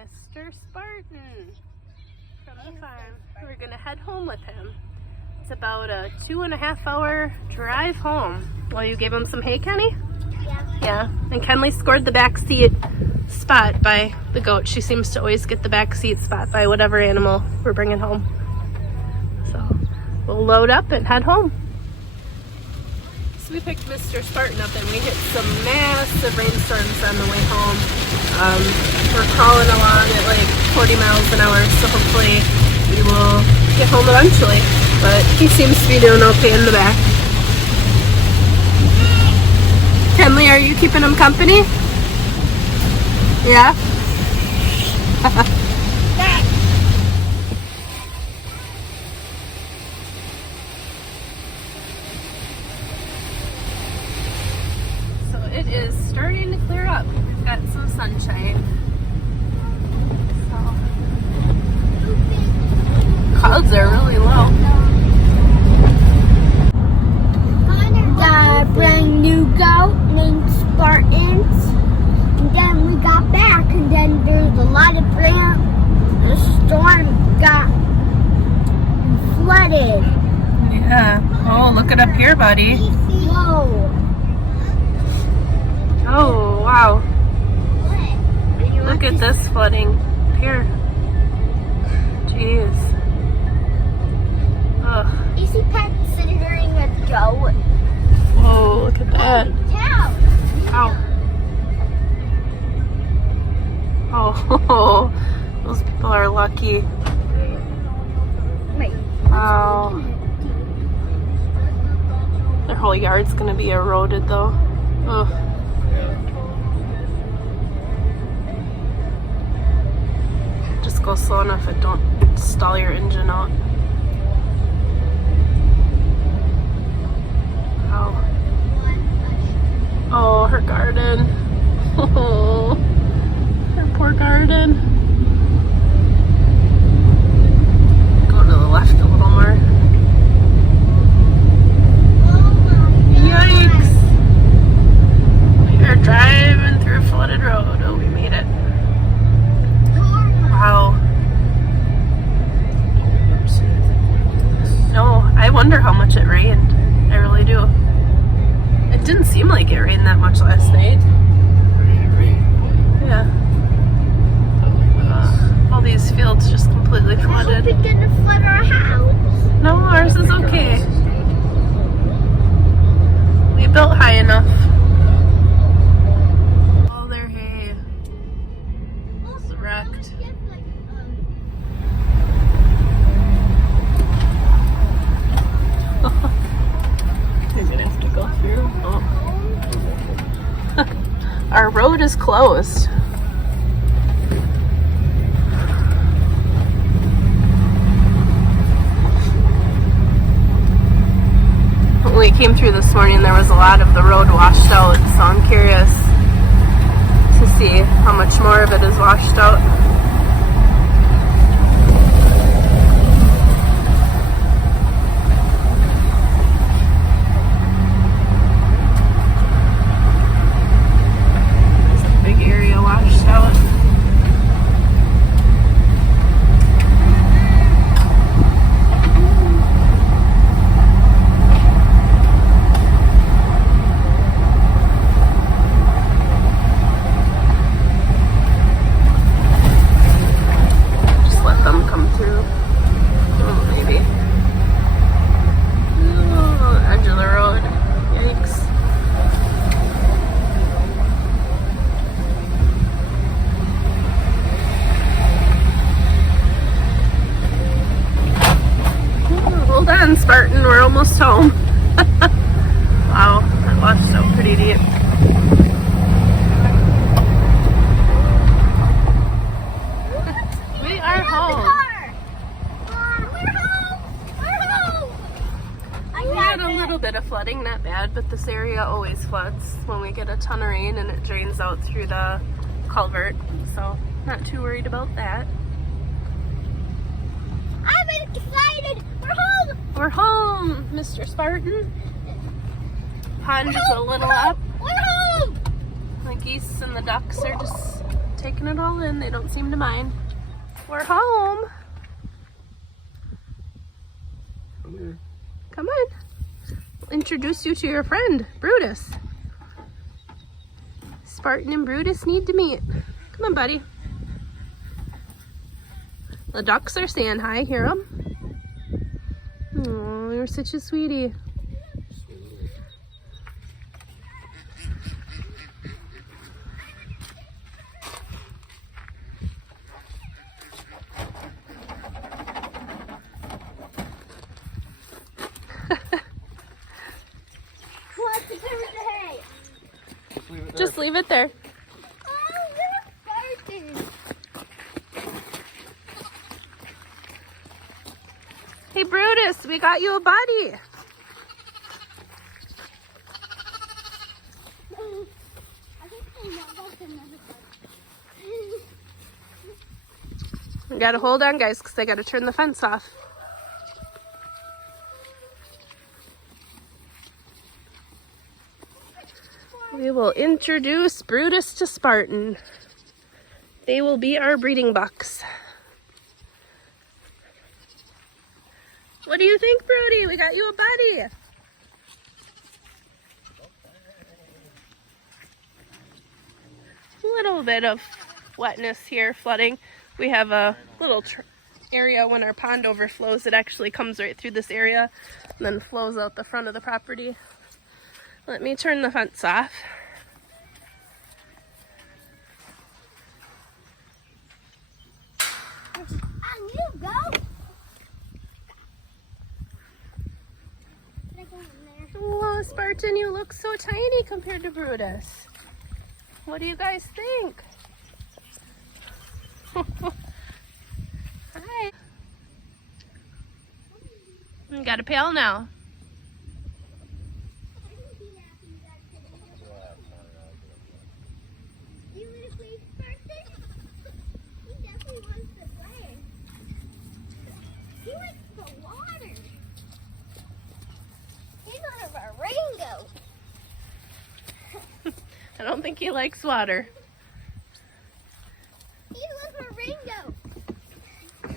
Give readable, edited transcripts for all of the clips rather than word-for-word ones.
Mr. Spartan from the farm. We're gonna head home with him. It's about a 2.5 hour drive home. Well, you gave him some hay, Kenny? Yeah. Yeah, and Kenley scored the back seat spot by the goat. She seems to always get the back seat spot by whatever animal we're bringing home. So we'll load up and head home. So we picked Mr. Spartan up and we hit some massive rainstorms on the way home. We're crawling along at like 40 miles an hour, so hopefully we will get home eventually. But he seems to be doing okay in the back. Kenley, are you keeping him company? Yeah? So it is starting to clear up. We've got some sunshine. So, clouds are really low. The brand new goat named Spartans. And then we got back, and then there's a lot of rain. The storm got flooded. Yeah. Oh, look it up here, buddy. Whoa. Oh, wow. Look at this flooding here. Jeez. Ugh. Is he considering a goat? Whoa, look at that. Yeah. Ow. Oh, those people are lucky. Wait. Wow. Their whole yard's gonna be eroded though. Ugh. Just go slow enough and don't stall your engine out. Wow. Oh, her garden. Oh, her poor garden. Go to the left a little more. Yikes! We are driving through a flooded road. Oh, we made it. Wow. No, I wonder how much it rained. I really do. It didn't seem like it rained that much last night. Yeah. All these fields just completely flooded. I hope it didn't flood our house. No, ours is okay. We built high enough. All their hay is wrecked. You're gonna have to go through. Oh. Our road is closed. When we came through this morning, there was a lot of the road washed out, so I'm curious to see how much more of it is washed out. Spartan, we're almost home. Wow, that washed out pretty deep. We are home. We're home. We had a little bit of flooding, not bad, but this area always floods when we get a ton of rain and it drains out through the culvert, so not too worried about that. I'm excited. We're home. We're home, Mr. Spartan. Pond is a little up. We're home. The geese and the ducks are just taking it all in. They don't seem to mind. We're home. Come here. Come on. We'll introduce you to your friend, Brutus. Spartan and Brutus need to meet. Come on, buddy. The ducks are saying hi. Hear them? Oh, you're such a sweetie. Just leave it there. Oh, you're a Spartan. Hey, Brutus, we got you a buddy. I think I know that's another Spartan. We gotta hold on, guys, because I gotta turn the fence off. We will introduce Brutus to Spartan. They will be our breeding bucks. What do you think, Brody? We got you a buddy. A little bit of wetness here, flooding. We have a little area when our pond overflows. It actually comes right through this area and then flows out the front of the property. Let me turn the fence off. On you go. Can I go in there? Whoa, Spartan, you look so tiny compared to Brutus. What do you guys think? Hi. You got a pail now. You want to play Spartan? He definitely wants to play. He likes the water. He's one of our rainbow. I don't think he likes water. He loves our rainbow.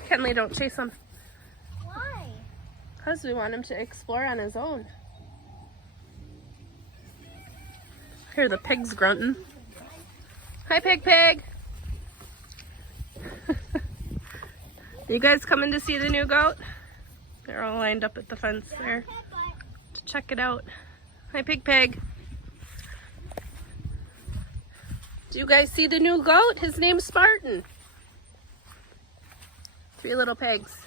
Kenley, don't chase him. Why? Because we want him to explore on his own. Here, the pig's grunting. Hi, Pig. You guys coming to see the new goat? They're all lined up at the fence there to check it out. Hi, Pig. Do you guys see the new goat? His name's Spartan. 3 little pigs.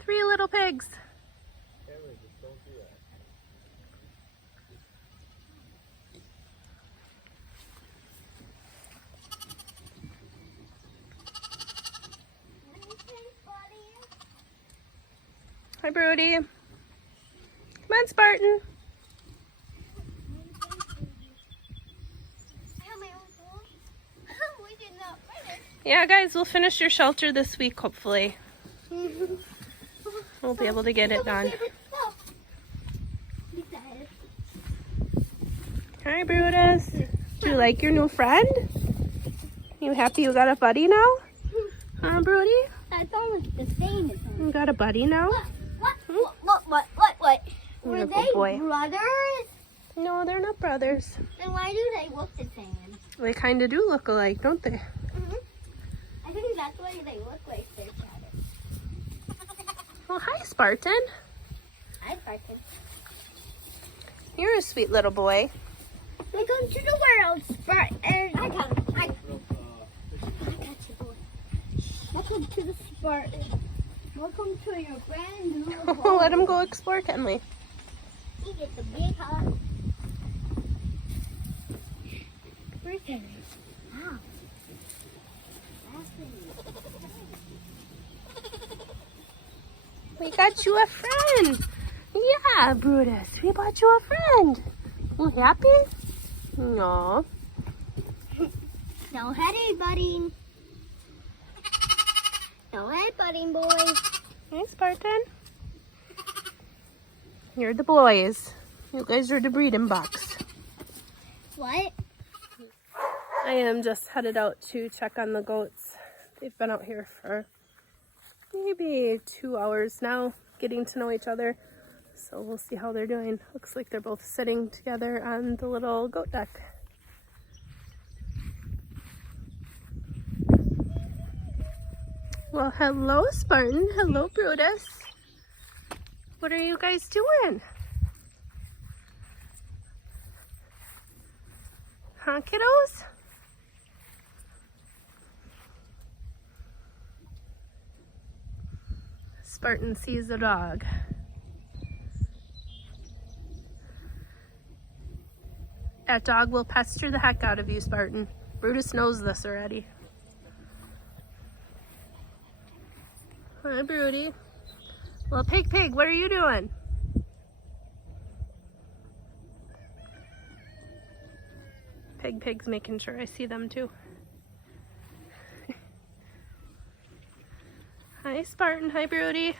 3 little pigs. Hi, Brody. Come on, Spartan. Yeah, guys, we'll finish your shelter this week, hopefully. We'll be able to get it done. Hi, Brutus. Do you like your new friend? You happy you got a buddy now? Huh, Brody? That's almost the same as him. You got a buddy now? What? Were You're a they good boy. brothers? No, they're not brothers. Then why do they look the same? They kind of do look alike, don't they? I think that's why they look like they're brothers. Well, hi, Spartan. Hi, Spartan. You're a sweet little boy. Welcome to the world, Spartan. I got you, boy. Welcome to the Spartan. Welcome to your brand new home. Let him go explore, Kenley. He gets a big hug. Where's Henry? Wow. We got you a friend. Yeah, Brutus. We bought you a friend. You happy? No. No headbutting. No headbutting, boys. Hey, Spartan. You're the boys. You guys are the breeding bucks. What? I am just headed out to check on the goats. They've been out here for maybe 2 hours now, getting to know each other. So we'll see how they're doing. Looks like they're both sitting together on the little goat deck. Well, hello Spartan. Hello Brutus. What are you guys doing? Huh, kiddos? Spartan sees a dog. That dog will pester the heck out of you, Spartan. Brutus knows this already. Hi, Broody. Well, Pig, what are you doing? Pig's making sure I see them too. Hi, Spartan. Hi, Broody.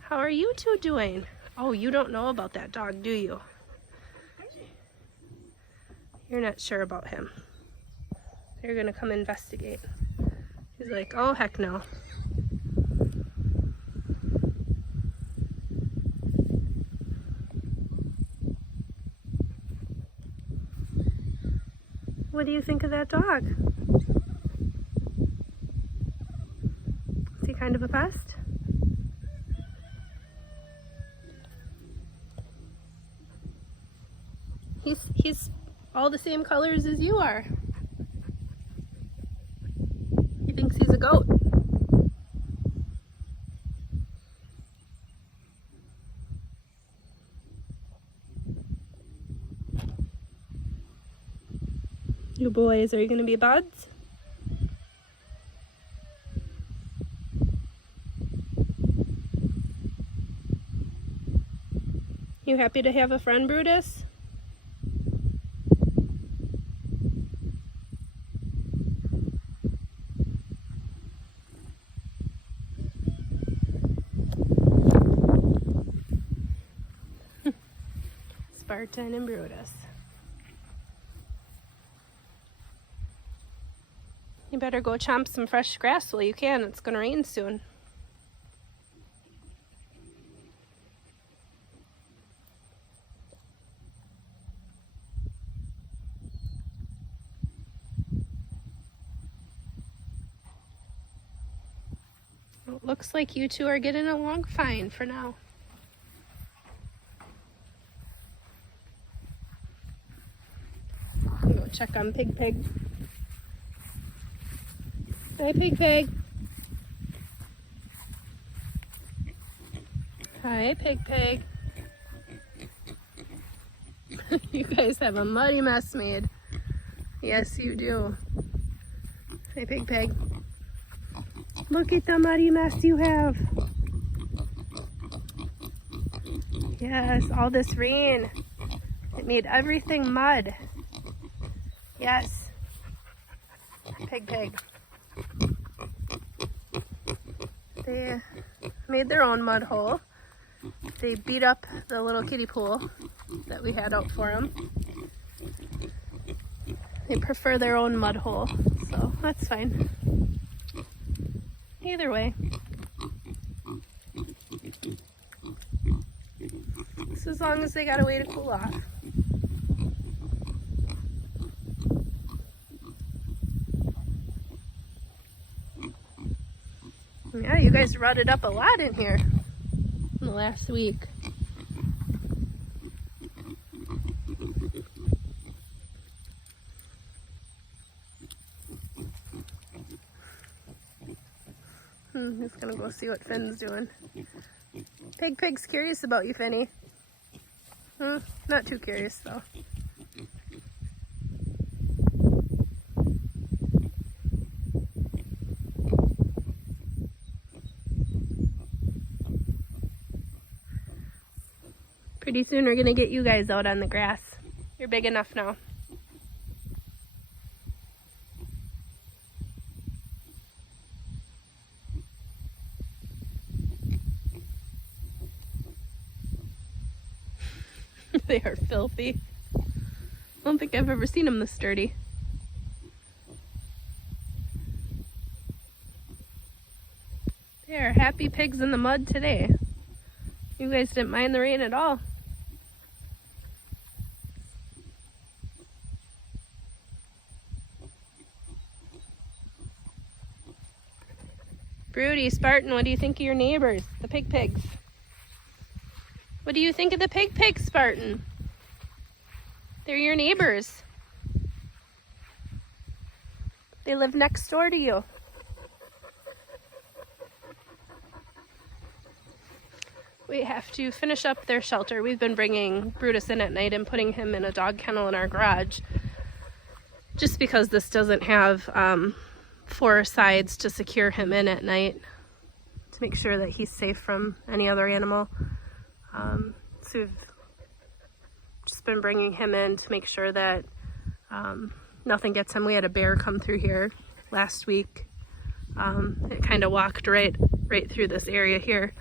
How are you two doing? Oh, you don't know about that dog, do you? You're not sure about him. You're gonna come investigate. He's like, oh, heck no. What do you think of that dog? Is he kind of a pest? He's all the same colors as you are. He thinks he's a goat. You boys, are you gonna be buds? You happy to have a friend, Brutus? Spartan and Brutus. You better go chomp some fresh grass while you can. It's gonna rain soon. It looks like you two are getting along fine for now. Go check on Pig. Hi, Pig. Hi, Pig. You guys have a muddy mess made. Yes, you do. Hi, Pig. Look at the muddy mess you have. Yes, all this rain. It made everything mud. Yes. Pig. They made their own mud hole. They beat up the little kiddie pool that we had out for them. They prefer their own mud hole, so that's fine. Either way. Just as long as they got a way to cool off. Yeah, you guys rutted up a lot in here in the last week. He's gonna go see what Finn's doing. Pig's curious about you, Finny. Not too curious though. Pretty soon we're gonna get you guys out on the grass. You're big enough now. They are filthy. I don't think I've ever seen them this dirty. They are happy pigs in the mud today. You guys didn't mind the rain at all. Brutus, Spartan, what do you think of your neighbors, the pigs? What do you think of the pigs, Spartan? They're your neighbors. They live next door to you. We have to finish up their shelter. We've been bringing Brutus in at night and putting him in a dog kennel in our garage, just because this doesn't have 4 sides to secure him in at night to make sure that he's safe from any other animal. So we've just been bringing him in to make sure that nothing gets him. We had a bear come through here last week. It kind of walked right through this area here.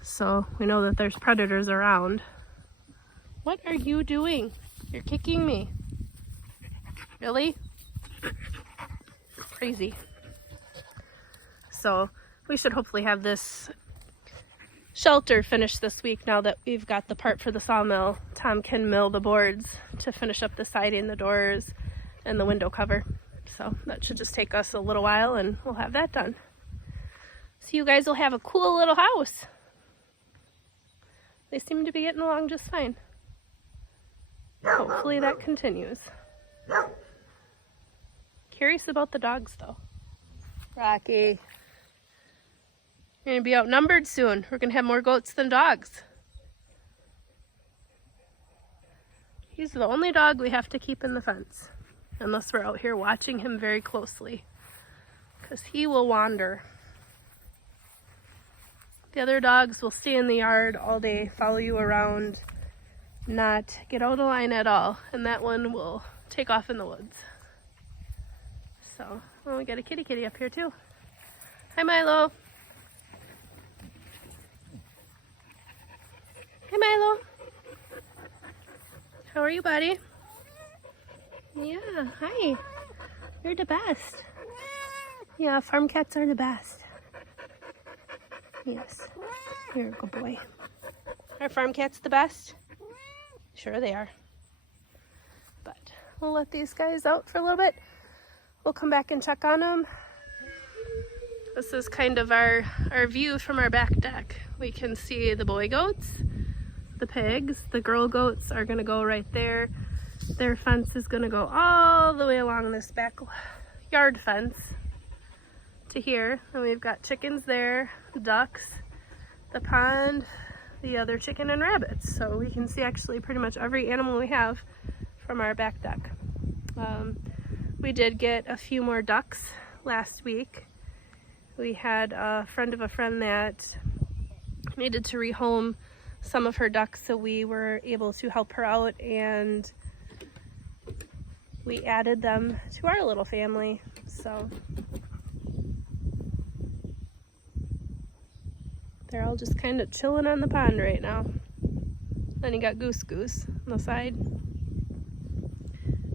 So we know that there's predators around. What are you doing? You're kicking me. Really? Crazy. So we should hopefully have this shelter finished this week now that we've got the part for the sawmill. Tom can mill the boards to finish up the siding, the doors, and the window cover. So that should just take us a little while and we'll have that done. So you guys will have a cool little house. They seem to be getting along just fine. Hopefully that continues. Curious about the dogs though. Rocky. You're gonna be outnumbered soon. We're gonna have more goats than dogs. He's the only dog we have to keep in the fence, unless we're out here watching him very closely, because he will wander. The other dogs will stay in the yard all day, follow you around, not get out of line at all, and that one will take off in the woods. So, well, we got a kitty up here too. Hi, Milo. Hi, Milo. How are you, buddy? Yeah, hi. You're the best. Yeah, farm cats are the best. Yes, you're a good boy. Are farm cats the best? Sure they are. But we'll let these guys out for a little bit. We'll come back and check on them. This is kind of our view from our back deck. We can see the boy goats, the pigs. The girl goats are gonna go right there. Their fence is gonna go all the way along this back yard fence to here. And we've got chickens there, ducks, the pond, the other chicken and rabbits. So we can see actually pretty much every animal we have from our back deck. We did get a few more ducks last week. We had a friend of a friend that needed to rehome some of her ducks, so we were able to help her out and we added them to our little family. So they're all just kind of chilling on the pond right now. Then you got Goose on the side.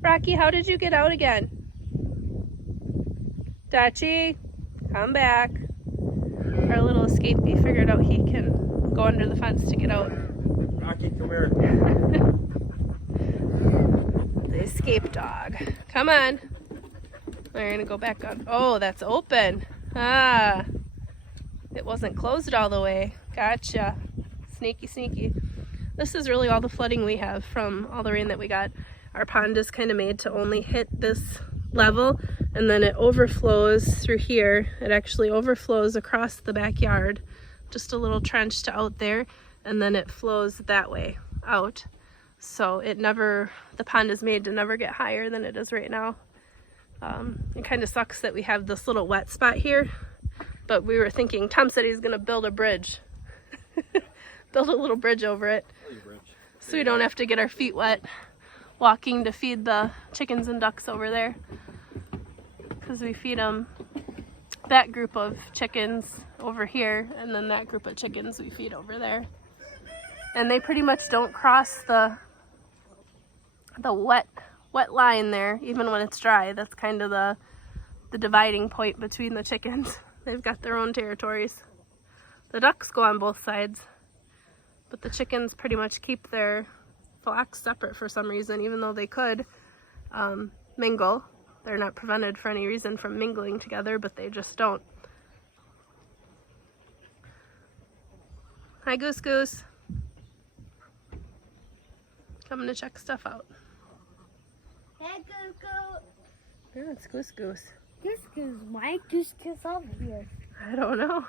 Rocky, how did you get out again? Dachi, come back. Our little escapee figured out he can go under the fence to get out. Rocky, come here. The escape dog. Come on. We're gonna go back on. Oh, that's open. Ah. It wasn't closed all the way. Gotcha. Sneaky. This is really all the flooding we have from all the rain that we got. Our pond is kind of made to only hit this level, and then it overflows through here. It actually overflows across the backyard, just a little trench to out there, and then it flows that way out. So the pond is made to never get higher than it is right now. It kind of sucks that we have this little wet spot here, but we were thinking, Tom said he's gonna build a bridge. Build a little bridge over it, so we don't have to get our feet wet walking to feed the chickens and ducks over there, because we feed them that group of chickens over here, and then that group of chickens we feed over there, and they pretty much don't cross the wet line there, even when it's dry. That's kind of the dividing point between the chickens. They've got their own territories. The ducks go on both sides, but the chickens pretty much keep their flocks separate for some reason, even though they could mingle. They're not prevented for any reason from mingling together, but they just don't. Hi, Goose Goose. Coming to check stuff out. Hey, Goose Goose. Yeah, it's Goose Goose. Goose Goose. Why Goose Goose over here? I don't know.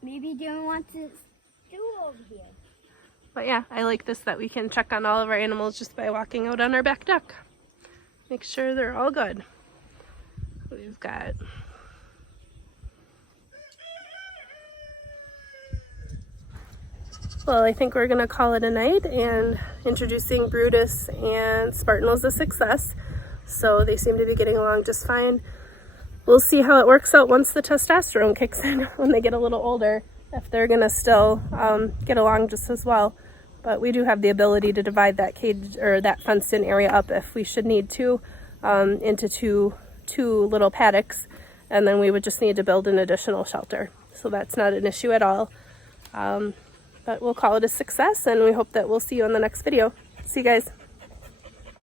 Maybe they don't want to do over here. But yeah, I like this that we can check on all of our animals just by walking out on our back deck. Make sure they're all good. We've got well, I think we're gonna call it a night, and introducing Brutus and Spartan was a success. So they seem to be getting along just fine. We'll see how it works out once the testosterone kicks in when they get a little older, if they're gonna still get along just as well. But we do have the ability to divide that cage or that fenced in area up if we should need to into two little paddocks, and then we would just need to build an additional shelter. So that's not an issue at all. But we'll call it a success, and we hope that we'll see you on the next video. See you guys.